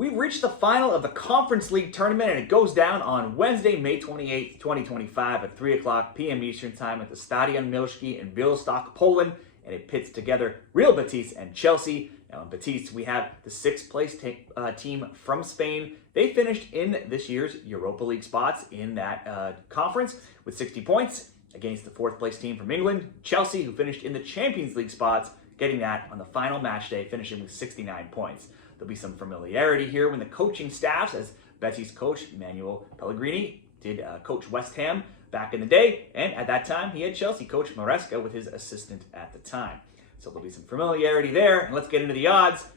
We've reached the final of the Conference League tournament, and it goes down on Wednesday, May 28th, 2025 at 3 o'clock p.m. Eastern Time at the Stadion Milski in Białystok, Poland, and it pits together Real Betis and Chelsea. Now in Betis, we have the sixth place team from Spain. They finished in this year's Europa League spots in that conference with 60 points against the fourth place team from England, Chelsea, who finished in the Champions League spots, getting that on the final match day, finishing with 69 points. There'll be some familiarity here when the coaching staffs, as Betis coach Manuel Pellegrini did coach West Ham back in the day, and at that time he had Chelsea coach Maresca with his assistant at the time. So there'll be some familiarity there, and let's get into the odds.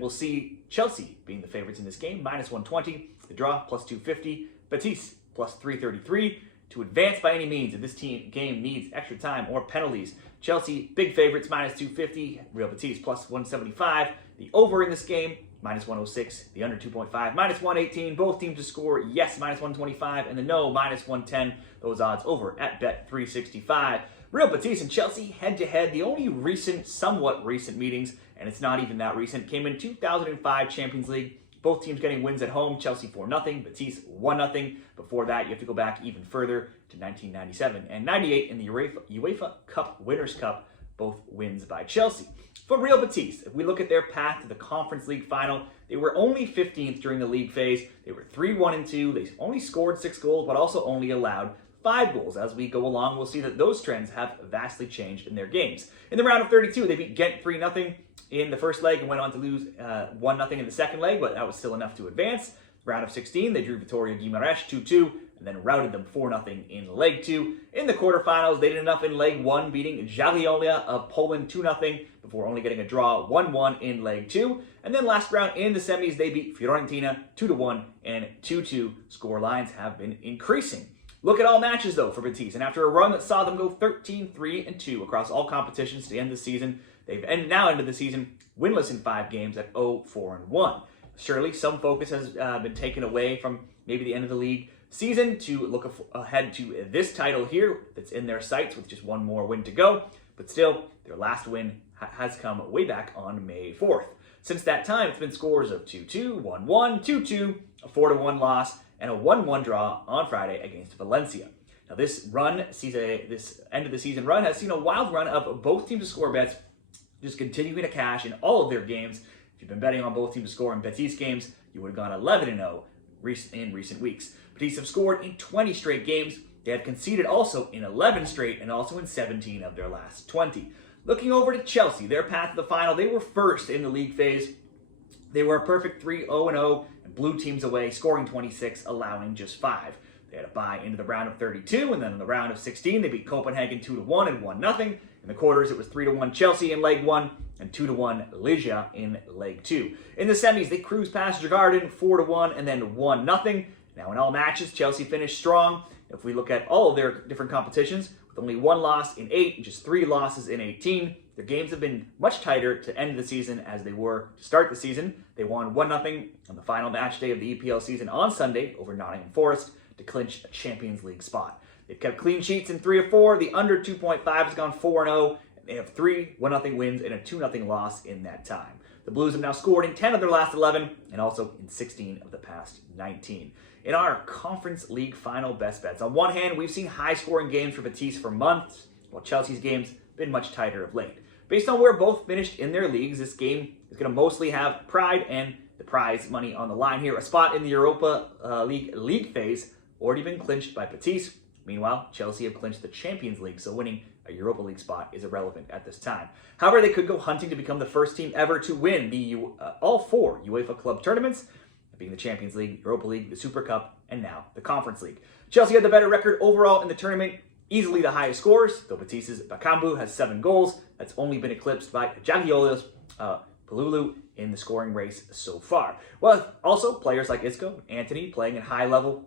We'll see Chelsea being the favorites in this game, minus 120, the draw plus 250, Betis plus 333. To advance by any means, if this game needs extra time or penalties, Chelsea, big favorites, minus 250, Real Betis plus 175. The over in this game, minus 106, the under 2.5, minus 118. Both teams to score, yes, minus 125, and the no, minus 110. Those odds over at Bet365. Real Betis and Chelsea head-to-head. The only somewhat recent meetings, and it's not even that recent, came in 2005 Champions League. Both teams getting wins at home, Chelsea 4-0, Betis 1-0. Before that, you have to go back even further to 1997 and 98 in the UEFA Cup Winners' Cup, both wins by Chelsea. For Real Betis, if we look at their path to the Conference League final, they were only 15th during the league phase. They were 3-1-2. They only scored 6 goals, but also only allowed 5 goals. As we go along, we'll see that those trends have vastly changed in their games. In the round of 32, they beat Ghent 3-0 in the first leg and went on to lose 1-0 in the second leg, but that was still enough to advance. Round of 16, they drew Vitória Guimarães 2-2 and then routed them 4-0 in leg 2. In the quarterfinals, they did enough in leg 1, beating Jagiellonia of Poland 2-0 before only getting a draw 1-1 in leg 2. And then last round in the semis, they beat Fiorentina 2-1 and 2-2. Score lines have been increasing. Look at all matches, though, for Betis, and after a run that saw them go 13-3-2 across all competitions to end the season, they've now ended the season winless in 5 games at 0-4-1. Surely, some focus has been taken away from maybe the end of the league season to look ahead to this title here that's in their sights with just one more win to go, but still, their last win has come way back on May 4th. Since that time, it's been scores of 2-2, 1-1, 2-2, a 4-1 loss, and a 1-1 draw on Friday against Valencia. Now this end of the season run has seen a wild run of both teams to score bets just continuing to cash in all of their games. If you've been betting on both teams to score in Betis games, you would have gone 11-0 in recent weeks. Betis have scored in 20 straight games. They have conceded also in 11 straight and also in 17 of their last 20. Looking over to Chelsea, their path to the final, they were first in the league phase. They were a perfect 3-0-0 and blew teams away, scoring 26, allowing just 5. They had a bye into the round of 32, and then in the round of 16, they beat Copenhagen 2-1 and 1-0. In the quarters, it was 3-1 Chelsea in leg 1 and 2-1 Ligia in leg 2. In the semis, they cruised past Djurgården 4-1 and then 1-0. Now, in all matches, Chelsea finished strong. If we look at all of their different competitions, with only 1 loss in 8 and just 3 losses in 18, their games have been much tighter to end the season as they were to start the season. They won 1-0 on the final match day of the EPL season on Sunday over Nottingham Forest to clinch a Champions League spot. They've kept clean sheets in 3 of 4. The under 2.5 has gone 4-0. They have 3 1-0 wins and a 2-0 loss in that time. The Blues have now scored in 10 of their last 11 and also in 16 of the past 19. In our Conference League final best bets, on one hand, we've seen high-scoring games for Betis for months, while Chelsea's games have been much tighter of late. Based on where both finished in their leagues, this game is going to mostly have pride and the prize money on the line here. A spot in the Europa league phase already been clinched by Betis. Meanwhile, Chelsea have clinched the Champions League, so winning a Europa League spot is irrelevant at this time. However, they could go hunting to become the first team ever to win all 4 UEFA club tournaments, being the Champions League, Europa League, the Super Cup, and now the Conference League. Chelsea had the better record overall in the tournament, easily the highest scores, though Betis' Bakambu has 7 goals. That's only been eclipsed by Jagiellonia's Pellegrini in the scoring race so far. Well, also players like Isco and Antony playing at high level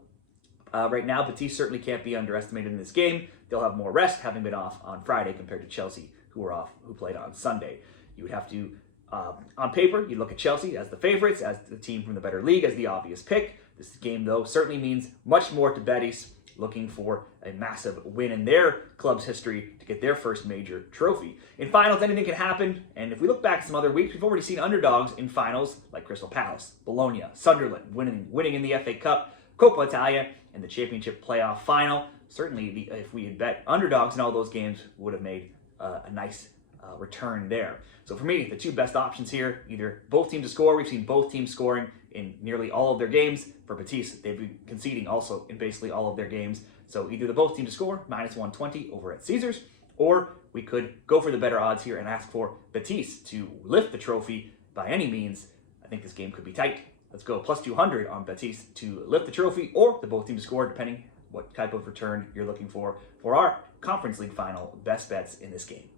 right now. Betis certainly can't be underestimated in this game. They'll have more rest, having been off on Friday compared to Chelsea, who played on Sunday. You would have to, on paper, you look at Chelsea as the favorites, as the team from the better league, as the obvious pick. This game, though, certainly means much more to Betis, looking for a massive win in their club's history to get their first major trophy. In finals, anything can happen, and if we look back at some other weeks, we've already seen underdogs in finals like Crystal Palace, Bologna, Sunderland, winning in the FA Cup, Coppa Italia, and the Championship playoff final. Certainly, if we had bet underdogs in all those games, would have made a nice return there. So for me, the two best options here, either both teams to score. We've seen both teams scoring in nearly all of their games. For Betis, they've been conceding also in basically all of their games. So either the both teams to score, -120 over at Caesars, or we could go for the better odds here and ask for Betis to lift the trophy by any means. I think this game could be tight. Let's go +200 on Betis to lift the trophy, or the both teams to score, depending what type of return you're looking for our Conference League final best bets in this game.